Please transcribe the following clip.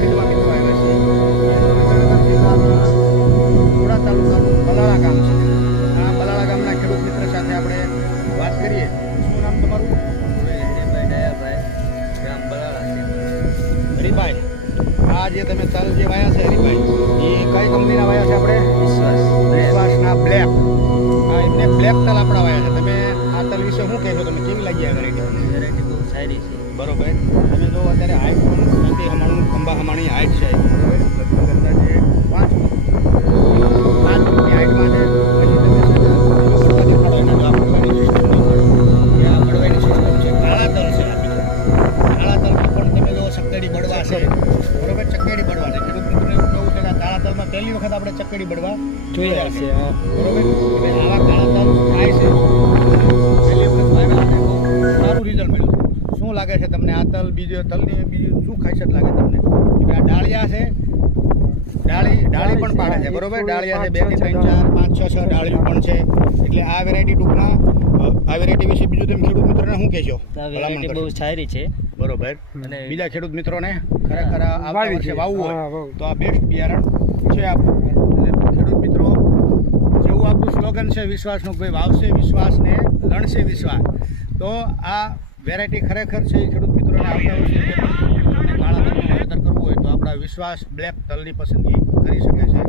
ખેડવા મિત્રો આવ્યા છે સુરેન્દ્રનગર જિલ્લાના થોડા તાલુકાનું બલાળા ગામ છે. આ બલાળા ગામના ખેડૂત મિત્ર સાથે આપણે વાત કરીએ. શું નામ તમારું? હરિભાઈ, આ જે તમે તલ જે વાયા છે હરિભાઈ, એ કઈ કંપનીના વાયા છે આપણે? વિશ્વાસના બ્લેક. હા, એમને બ્લેક તલ આપણા વાયા છે. તમે આ તલ વિશે શું કહેશો? તમે કેવી લાગી આ વેરાયટી? બહુ સારી છે. બરોબર. તમે જો અત્યારે હાઈટ પણ નથી હમાણું, ખંભા હમાણી હાઈટ છે બરોબર. લગભગ અંદાજે 5 ફૂટની હાઈટમાં છે. પછી તમે પડવાની સિસ્ટમ ન કરો. ત્યાં પડવાની સિસ્ટમ છે. કાળા તલ છે આ બીજા. કાળા તલમાં પણ તમે જો ચક્કડી બળવા છે બરોબર. ચક્કડી બળવા છે. ખેડૂત મિત્રોને એવું કહેવું છે કે કાળા તલમાં પહેલી વખત આપણે ચક્કડી બળવા જોયા છે બરોબર. એટલે આવા કાળા તલ થાય છે. પહેલી વખત આવ્યા અને બહુ સારું રિઝલ્ટ મળ્યું. શું લાગે છે તમને આ તલ? બીજો તલની બીજું શું ખાસિયત લાગે તમને? કે આ ડાળિયા છે, ડાળી પણ પાડે છે બરોબર. ડાળિયા છે 2 થી 3 4 5 6 6 ડાળીઓ પણ છે. એટલે આ વેરાયટી ટૂંકમાં આ વેરાયટી વિશે બીજું તમે ખેડૂત મિત્રોને શું કહેશો? વેરાયટી બહુ સારી છે બરોબર. અને બીજા ખેડૂત મિત્રોને ખરેખર આવતા વર્ષે વાવવું હોય તો આ બેસ્ટ બિયારણ છે આપણું. એટલે ખેડૂત મિત્રો, જેવું આપણું સ્લોગન છે વિશ્વાસનું, કોઈ વાવશે વિશ્વાસ ને લણશે વિશ્વાસ, તો આ વેરાયટી ખરેખર છે. ખેડૂત મિત્રોને આવતા વર્ષે કાળા તલનું વાવેતર કરવું હોય તો આપણા વિશ્વાસ બ્લેક તલની પસંદગી કરી શકે છે.